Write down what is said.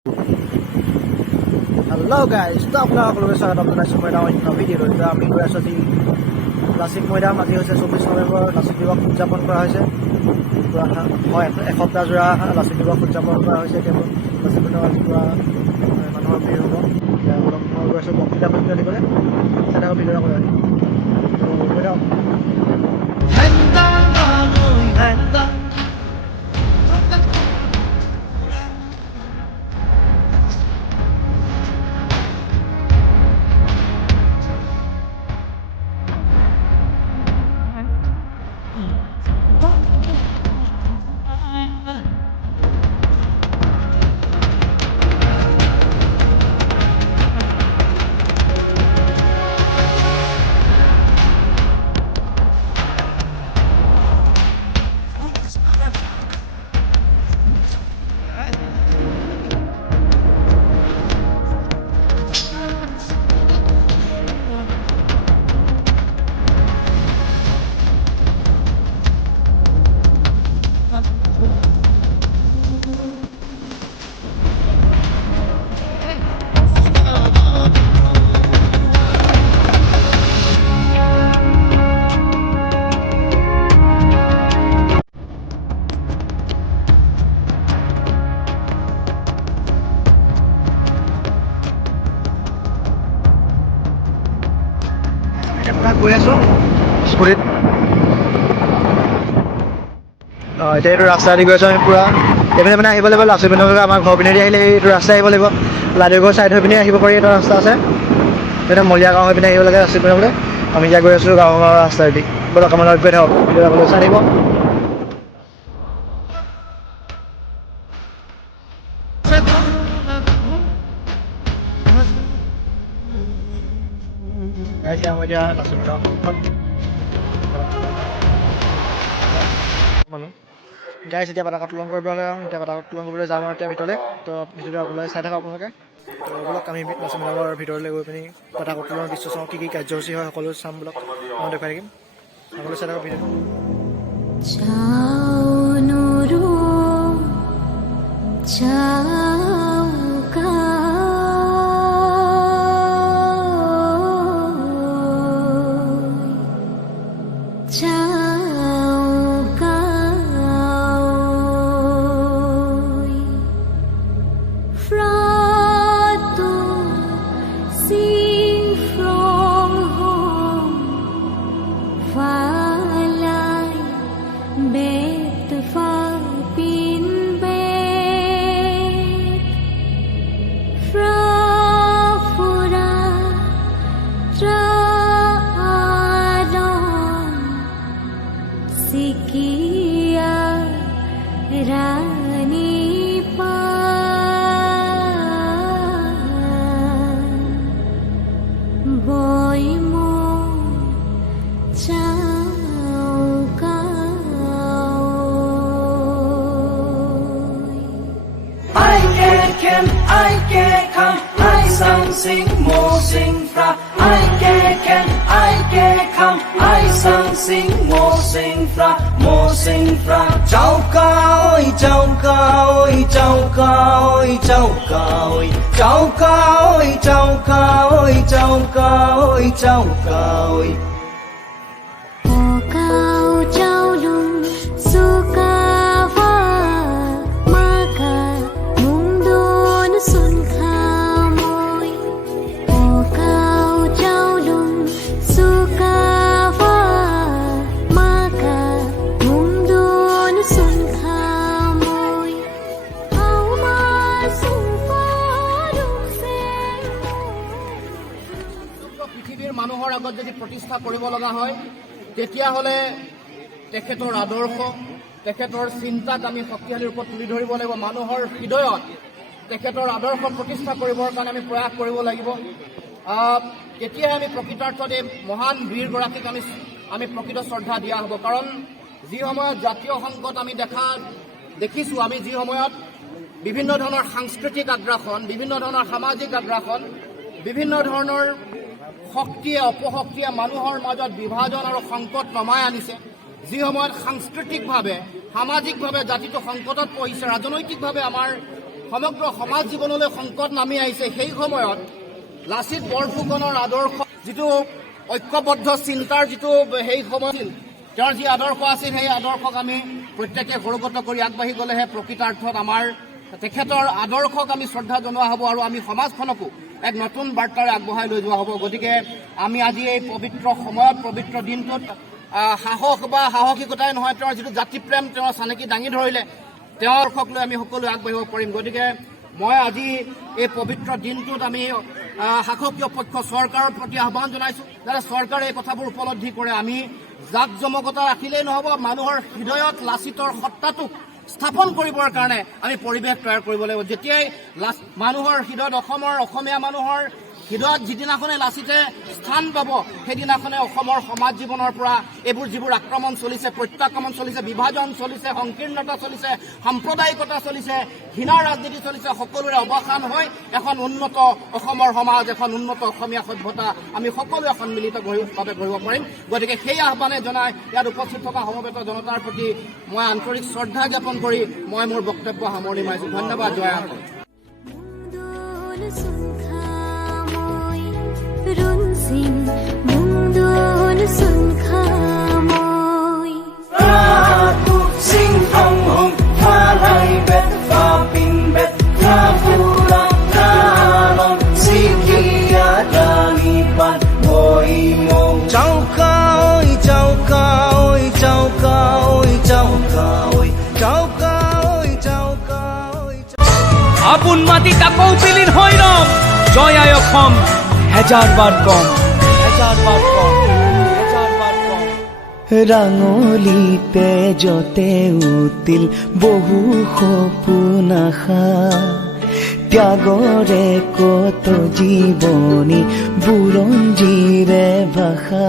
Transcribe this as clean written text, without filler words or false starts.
Hello guys, ito ako nakakulugan sa Napinay Maidan ng video. Ito আমি গৈ আছোঁ আজি লাচিত মৈদাম। আজি হৈছে 24 নৱেম্বৰ, লাচিত দিৱস উদযাপন কৰা হৈছে। হয়, এসপ্তাহ জোৰা লাচিত দিৱস উদযাপন কৰা হৈছে। কেৱল লাচিত মৈদাম আজি পুৰা মানুহৰ ভিৰ হ'ব। মই গৈ আছোঁ বক্তৃতা কৰিবলৈ দিবলৈ, তেনেকৈ ভিডিঅ' নকৰে গৈ আছোঁ স্কুটিত। এতিয়া এইটো ৰাস্তা দি গৈ আছোঁ আমি পূৰা। এইপিনে মানে আহিব লাগিব লাচিত মৈদামলৈকে। আমাৰ ঘৰ পিনেদি আহিলে এইটো ৰাস্তাই আহিব লাগিব। লাডুঘৰ ছাইড হৈ পিনে আহিব পাৰি, এটা ৰাস্তা আছে। এতিয়া মলীয়া গাঁও হৈ পিনে আহিব লাগে লাচিত মৈদামলৈ। আমি এতিয়া গৈ আছোঁ গাঁৱৰ ৰাস্তাইদি। বলক আমাৰ লগত গৈ থাকক, ভিডিঅ' যাবলৈ চাই থাকিব। এতিয়া লাচিত গাইছ এতিয়া পতাকা উত্তোলন কৰিবলৈ এতিয়া পতাকা উত্তোলন কৰিবলৈ যাম আৰু এতিয়া ভিতৰলৈ। তো ভিডিঅ'টো আপোনালোকে চাই থাকক আপোনালোকে। তো বলক আমি লাচিত মৈদামৰ ভিতৰলৈ গৈ পিনি পতাকা উত্তোলনৰ দৃশ্য চাওঁ, কি কি কাৰ্যসূচী হয় সকলো চাম। বলক মই দেখুৱাই থাকিম, আপোনালোকে চাই থাকক ভিডিঅ'টো। Sing mo sing fra ai ke kam ai sang sing mo sing fra chau ka oi chau ka oi chau ka oi chau ka oi chau ka oi chau ka oi chau ka oi chau ka oi মানুহৰ আগত যদি প্ৰতিষ্ঠা কৰিব লগা হয়, তেতিয়াহ'লে তেখেতৰ আদৰ্শ, তেখেতৰ চিন্তাক আমি শক্তিশালী ৰূপত তুলি ধৰিব লাগিব। মানুহৰ হৃদয়ত তেখেতৰ আদৰ্শ প্ৰতিষ্ঠা কৰিবৰ কাৰণে আমি প্ৰয়াস কৰিব লাগিব। তেতিয়াহে আমি প্ৰকৃতাৰ্থত এই মহান বীৰগৰাকীক আমি প্ৰকৃত শ্ৰদ্ধা দিয়া হ'ব। কাৰণ যি সময়ত জাতীয় সংকট আমি দেখিছোঁ, আমি যি সময়ত বিভিন্ন ধৰণৰ সাংস্কৃতিক আগ্ৰাসন, বিভিন্ন ধৰণৰ সামাজিক আগ্ৰাসন, বিভিন্ন ধৰণৰ শক্তিয়ে অপশক্তিয়ে মানুহৰ মাজত বিভাজন আৰু সংকট নমাই আনিছে। যি সময়ত সাংস্কৃতিকভাৱে সামাজিকভাৱে জাতিটো সংকটত পৰিছে, ৰাজনৈতিকভাৱে আমাৰ সমগ্ৰ সমাজ জীৱনলৈ সংকট নামি আহিছে, সেই সময়ত লাচিত বৰফুকনৰ আদৰ্শ যিটো ঐক্যবদ্ধ চিন্তাৰ যিটো সেই সময় আছিল, তেওঁৰ যি আদৰ্শ আছিল, সেই আদৰ্শক আমি প্ৰত্যেকে সৰুগত কৰি আগবাঢ়ি গ'লেহে প্ৰকৃতাৰ্থত আমাৰ তেখেতৰ আদৰ্শক আমি শ্ৰদ্ধা জনোৱা হ'ব আৰু আমি সমাজখনকো এক নতুন বাৰ্তাৰে আগবঢ়াই লৈ যোৱা হ'ব। গতিকে আমি আজি এই পবিত্ৰ সময়ত, পবিত্ৰ দিনটোত সাহস বা সাহসিকতাই নহয়, তেওঁৰ যিটো জাতিপ্ৰেম তেওঁৰ চানেকি দাঙি ধৰিলে, তেওঁৰ আদৰ্শক লৈ আমি সকলোৱে আগবাঢ়িব পাৰিম। গতিকে মই আজি এই পবিত্ৰ দিনটোত আমি শাসকীয় পক্ষ চৰকাৰৰ প্ৰতি আহ্বান জনাইছোঁ, যাতে চৰকাৰে এই কথাবোৰ উপলব্ধি কৰে। আমি জাক জমকতা ৰাখিলেই নহ'ব, মানুহৰ হৃদয়ত লাচিতৰ সত্তাটোক স্থাপন কৰিবৰ কাৰণে আমি পৰিৱেশ তৈয়াৰ কৰিব লাগিব। যেতিয়াই মানুহৰ হৃদয়ত অসমীয়া মানুহৰ হৃদয়ত যিদিনাখনে লাচিতে স্থান পাব, সেইদিনাখনে অসমৰ সমাজ জীৱনৰ পৰা এইবোৰ যিবোৰ আক্ৰমণ চলিছে, প্ৰত্যাক্ৰমণ চলিছে, বিভাজন চলিছে, সংকীৰ্ণতা চলিছে, সাম্প্ৰদায়িকতা চলিছে, ঘৃণাৰ ৰাজনীতি চলিছে, সকলোৰে অৱসান হৈ এখন উন্নত অসমৰ সমাজ, এখন উন্নত অসমীয়া সভ্যতা আমি সকলোৱে সন্মিলিতভাৱে গঢ়িব পাৰিম। গতিকে সেই আহ্বানে জনাই ইয়াত উপস্থিত থকা সমবেত জনতাৰ প্ৰতি মই আন্তৰিক শ্ৰদ্ধা জ্ঞাপন কৰি মই মোৰ বক্তব্য সামৰণি মাৰিছোঁ। ধন্যবাদ। জয় আহোম। আপোন মাটি তাকৌ বিলীন হৈ ৰম, জয় আই অসম হেজাৰবাৰ কম, হেজাৰবাৰ কম, হেজাৰবাৰ কম। ৰাঙলী তেজতে উতিল বহু সপোন আশা, ত্যাগৰে কত জীৱনী বুৰঞ্জীৰে ভাষা।